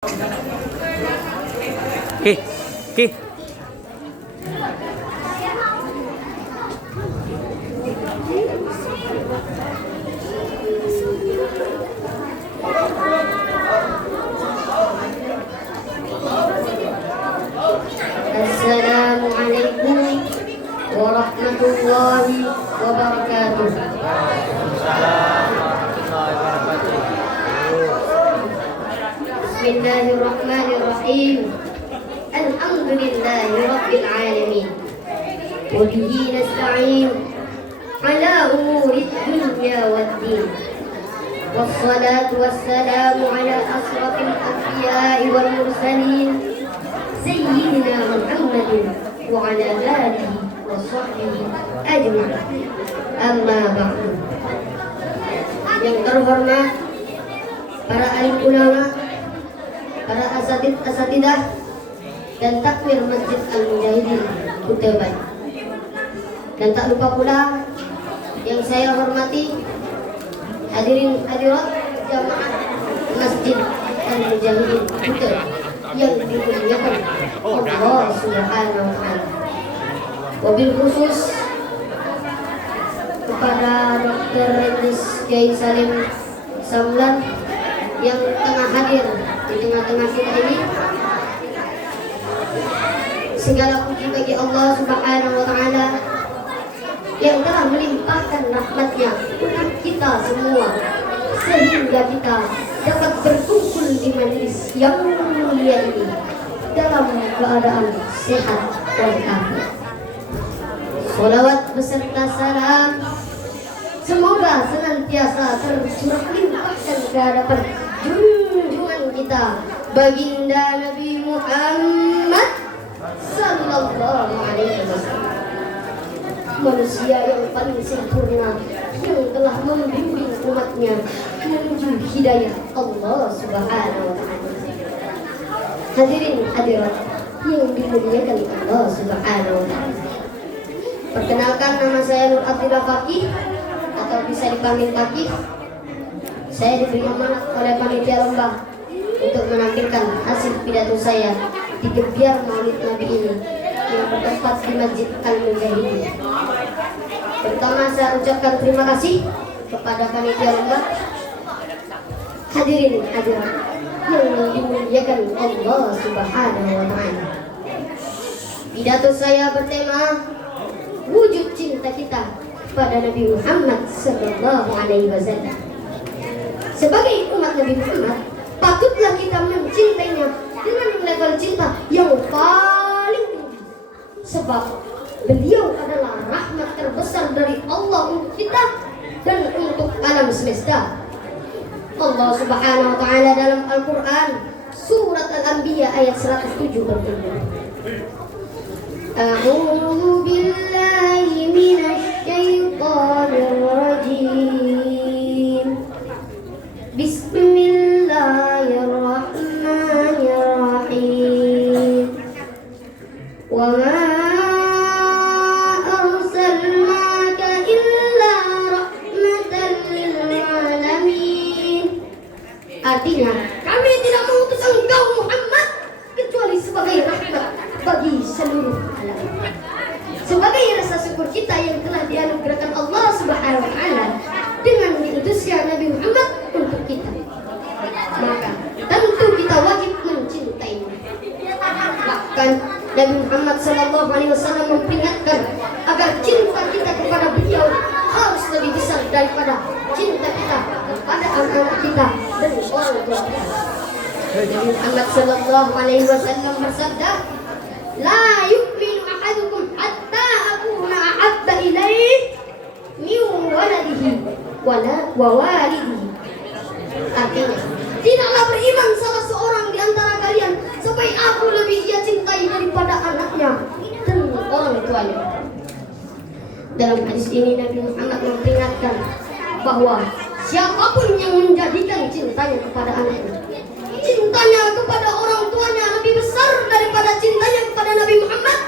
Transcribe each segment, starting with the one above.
Ki, Ki. Assalamualaikum warahmatullahi wabarakatuh. Bismillahirrahmanirrahim. Alhamdulillahi rabbil alamin. Wa bihi nasta'in ala umuri dunya waddin. Wassalatu wassalamu ala asrafil anbiya'i wal mursalin Sayyidina Muhammadin wa ala alihi wa sahbihi ajma'in. Amma ba'du. Yang terhormat para alim ulama, para asatidah dan takmir Masjid Al-Mujahidin Kutai. Dan tak lupa pula yang saya hormati hadirin hadirat jamaah Masjid Al-Mujahidin Kutai yang dimuliakan Allah Subhanahu wa taala. Wabil khusus kepada Dr. Rendes Kiai Salim Samlan yang tengah hadir di tengah-tengah kita ini. Segala puji bagi Allah Subhanahu wa taala yang telah melimpahkan rahmatnya untuk kita semua sehingga kita dapat berkumpul di majelis yang mulia ini dalam keadaan sehat walafiat. Sholawat beserta salam semoga senantiasa tercurah limpahkan ke hadapan junjungan kita baginda Nabi Muhammad sallallahu alaihi wasallam, manusia yang paling sempurna yang telah membimbing umatnya menuju hidayah Allah Subhanahu wa taala. Hadirin hadirat yang dimuliakan Allah Subhanahu wa taala. Perkenalkan, nama saya Nur Abdillah Fakih atau bisa dipanggil Fakih. Saya diberi amanat oleh panitia lomba untuk menampilkan hasil pidato saya di gebiar Maulid Nabi ini yang bertempat di Masjid Al-Mujahidin. Pertama saya ucapkan terima kasih kepada panitia lomba. Hadirin hadirat yang dimuliakan Allah Subhanahu wa taala. Pidato saya bertema wujud cinta kita kepada Nabi Muhammad sallallahu alaihi wasallam. Sebagai umat Nabi Muhammad, patutlah kita mencintainya dengan level cinta yang paling tinggi. Sebab beliau adalah rahmat terbesar dari Allah untuk kita dan untuk alam semesta. Allah Subhanahu wa taala dalam Al-Qur'an surat Al-Anbiya ayat 107 berfirman, A'udzu billahi minasy syaithanir rajim. Bismillahirrahmanirrahim. Wa ma arsalnaka illa rahmatan lil alamin. Artinya, kami tidak mengutus engkau Muhammad kecuali sebagai rahmat bagi seluruh alam. Sebagai rasa syukur kita yang telah dianugerahkan Allah Subhanahu wa taala dengan diutusnya Nabi Muhammad untuk kita, maka tentu kita wajib mencintainya. Bahkan Nabi Muhammad SAW memperingatkan agar cinta kita kepada beliau harus lebih besar daripada cinta kita kepada anak-anak kita dan orang tua kita. Nabi Muhammad SAW bersabda, La yu'minu ahadukum hatta akuna ahabba ilaih min waladihi wa walidihi. Artinya, tidaklah beriman salah seorang di antara kalian sampai aku lebih ia cintai daripada anaknya dan orang tuanya. Dalam hadis ini Nabi Muhammad memperingatkan bahwa siapapun yang menjadikan cintanya kepada anaknya, cintanya kepada orang tuanya lebih besar daripada cintanya kepada Nabi Muhammad,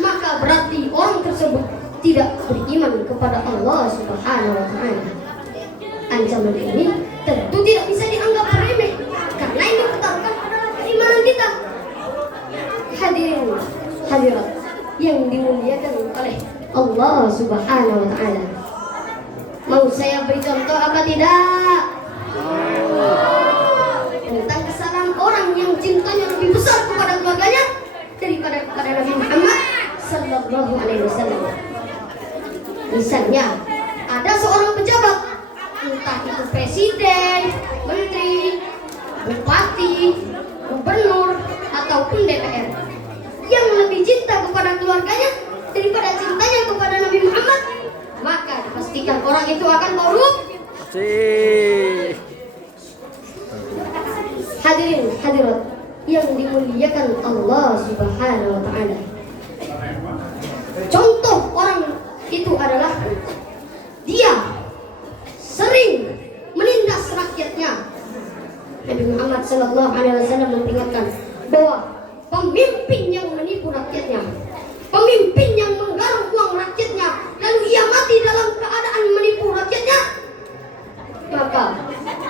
maka berarti orang tersebut tidak beriman kepada Allah Subhanahu wa taala. Ancaman ini tentu tidak bisa dianggap remeh karena ini pertaruhkan adalah hadirat yang dimuliakan oleh Allah Subhanahu wa taala. Mau saya beri contoh apa tidak? Tentang kesalahan orang yang cintanya lebih besar kepada keluarganya daripada kepada Nabi Muhammad sallallahu alaihi wasallam. Misalnya, ada seorang pejabat, entah itu presiden, menteri, bupati, gubernur, ataupun DPR, yang lebih cinta kepada keluarganya daripada cintanya kepada Nabi Muhammad, maka dipastikan orang itu akan korupsi. Hadirin hadirat yang dimuliakan Allah Subhanahu wa taala. Contoh orang itu adalah dia sering menindas rakyatnya. Nabi Muhammad sallallahu alaihi wasallam memperingatkan bahwa pemimpin yang menipu rakyatnya, pemimpin yang menggarap uang rakyatnya, lalu ia mati dalam keadaan menipu rakyatnya, maka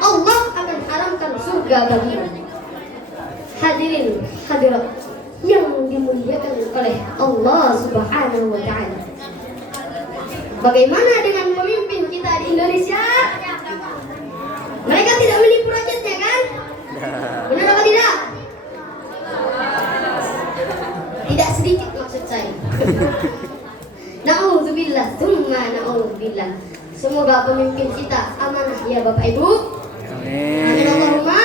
Allah akan haramkan surga baginya. Hadirin hadirat yang dimuliakan oleh Allah Subhanahu wa taala. Bagaimana dengan pemimpin kita di Indonesia? Mereka tidak menipu rakyatnya, kan? Benar apa tidak? Tidak sedikit maksud saya. Na'udzubillah, tsumma na'udzubillah. Semoga pemimpin kita amanah ya Bapak Ibu. Amin Allahumma.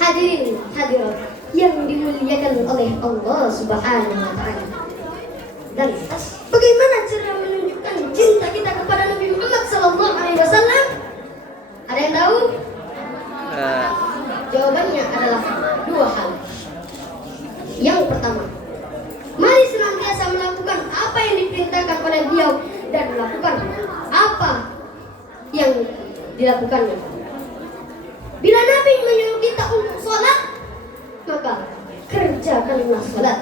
Hadirin hadirat yang dimuliakan oleh Allah Subhanahu wa taala. Dan bagaimana cara menunjukkan cinta kita kepada Nabi Muhammad sallallahu alaihi wasallam? Ada yang tahu? Jawabannya adalah dua hal. Yang pertama, mari senantiasa melakukan apa yang diperintahkan oleh beliau dan melakukan apa yang dilakukannya. Bila Nabi menyuruh kita untuk sholat, maka kerjakanlah sholat.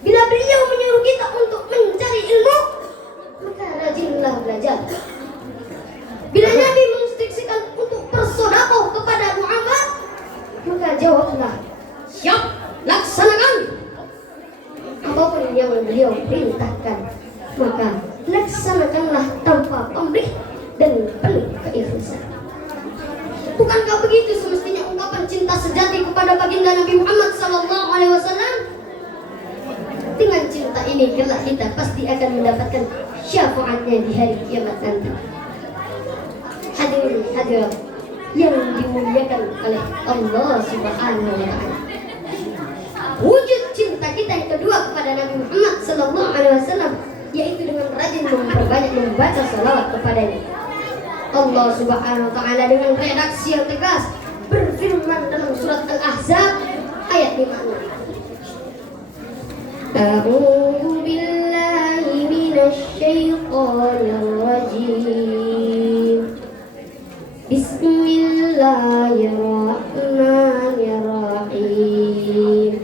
Bila beliau menyuruh kita untuk mencari ilmu, maka rajinlah belajar. Bila Nabi menginstruksikan untuk bersedekah kepada du'afa, maka jawablah, siap, laksanakan. Apapun yang beliau perintahkan, maka laksanakanlah tanpa pamrih dan penuh keikhlasan. Bukankah begitu semestinya ungkapan cinta sejati kepada baginda Nabi Muhammad sallallahu alaihi wasallam? Dengan cinta ini kelak kita pasti akan mendapatkan syafaatnya di hari kiamat nanti. Hadirin hadirat yang dimuliakan oleh Allah Subhanahu wa taala. Wujud cinta kita yang kedua kepada Nabi Muhammad sallallahu alaihi wasallam yaitu dengan rajin memperbanyak membaca salawat kepadanya. Allah Subhanahu wa taala dengan redaksi yang tegas berfirman dalam surat Al-Ahzab ayat 56. A'udzu billahi minasy syaithanir rajim. Bismillahirrahmanirrahim.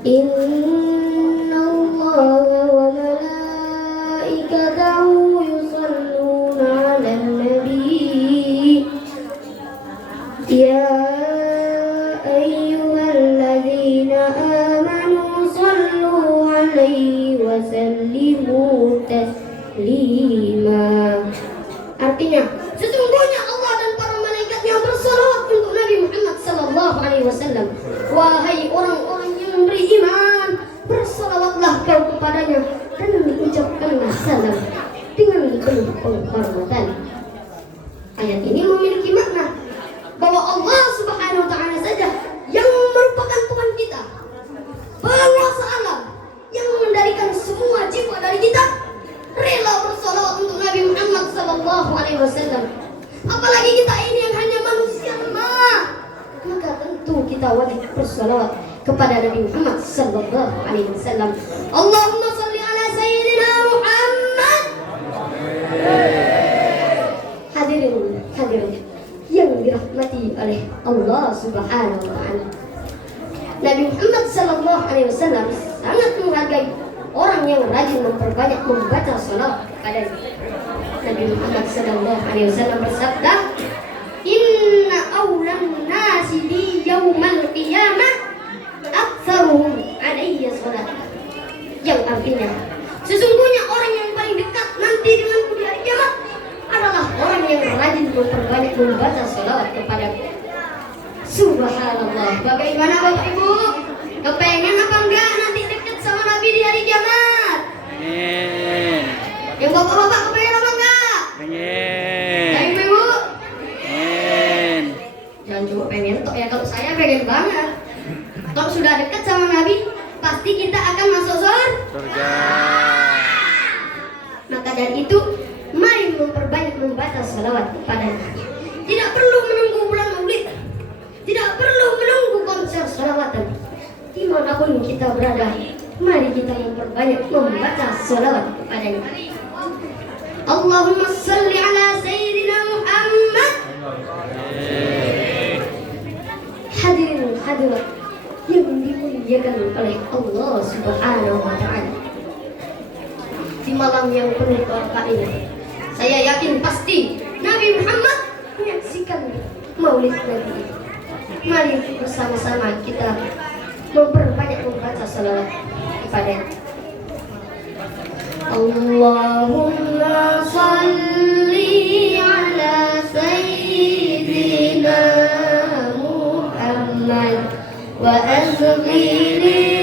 Innallaha wa malaikatahu yusholluna 'alan nabi. Ya ayyuhalladzina amanu shallu 'alaihi wa sallimu taslima. Artinya, sesungguhnya Allah dan para malaikatnya bersalawat untuk Nabi Muhammad sallallahu alaihi wasallam. Wahai orang-orang yang beriman, bersalawatlah kau kepadanya dan mengucapkanlah salam dengan penuh penghormatan. Ayat ini memiliki makna bahwa Allah Subhanahu wa taala saja yang merupakan Tuhan kita, penguasa alam yang mengendalikan semua jiwa dari kita, rela bersalawat untuk Nabi Muhammad sallallahu alaihi wasallam. Apalagi kita ini yang hanya manusia lemah, maka tentu kita wajib bersalawat kepada Nabi Muhammad sallallahu alaihi wasallam. Allahumma shalli ala sayyidina Muhammad. Hadirin hadirin yang dirahmati oleh Allah Subhanahu wa taala. Nabi Muhammad sallallahu alaihi wasallam sangat menghargai orang yang rajin memperbanyak membaca salawat kepadanya. Nabi Muhammad sallallahu alaihi wasallam bersabda, "Inna awlan nasi bi yaumal qiyamah aktsaruhum Subhanallah. Bagaimana Bapak Ibu? Kepengen apa enggak nanti dekat sama Nabi di hari kiamat? Pengen. Yang bapak-bapak kepengen apa enggak? Pengen. Yang ibu? Pengen. Jangan cuma pengen tok ya, kalau saya pengen banget. Kalau sudah dekat sama Nabi, pasti kita akan masuk Surga. Maka dari itu, mari memperbanyak membaca salawat kepada Nabi. Tidak perlu menunggu bulan Maulid, tidak perlu menunggu konser salawatan. Dimanapun kita berada, mari kita memperbanyak membaca salawat kepada Nabi. Allahumma salli ala Sayyidina Muhammad. Hadirin hadirat yang dimuliakan oleh Allah Subhanahu wa Ta'ala, di malam yang penuh berkah ini, saya yakin pasti Nabi Muhammad menyaksikan Maulid Nabi. Mari bersama-sama kita memperbanyak membaca salawat kepada Allahumma salli ala Sayyidina Muhammad wa azghiri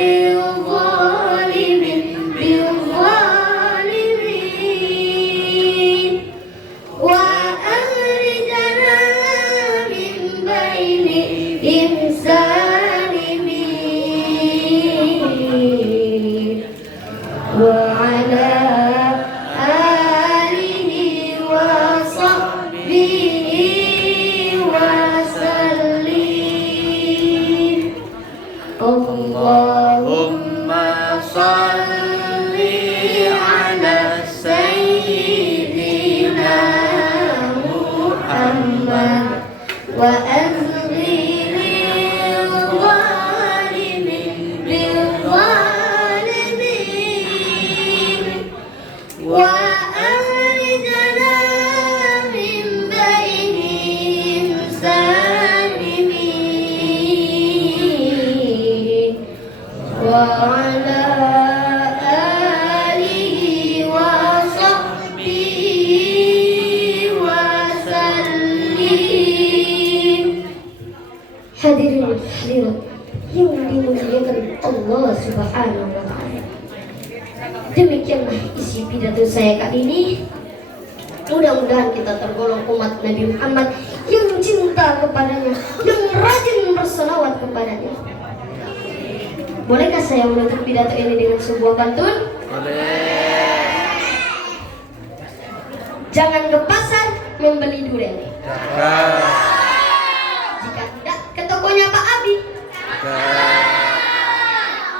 Allahumma salli ala Sayyidina Muhammad wa azghiri zalimin bil zalimin wa akhrijna min bainihim salimin wa ala alihi wa sahbihi wa sallim. Hadirin hadirat yang dimuliakan Allah Subhanahu wa Ta'ala, demikianlah isi pidato saya kali ini. Mudah-mudahan kita tergolong umat Nabi Muhammad yang cinta kepadanya, yang rajin berselawat kepadanya. Bolehkah saya menutup pidato ini dengan sebuah pantun? Boleh. Jangan ke pasar membeli durian, Cakep. jika tidak ke tokonya Pak Abi. Cakep.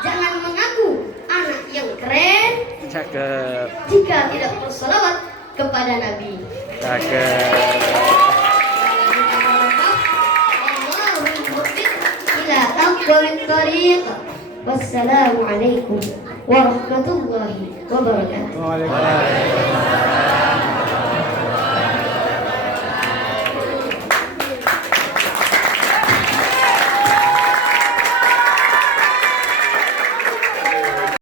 Jangan mengaku anak yang keren Cakep. jika tidak berselawat kepada Nabi. Cakep. Ila aqwamit tariq. Wassalamualaikum warahmatullahi wabarakatuh. Waalaikumsalam.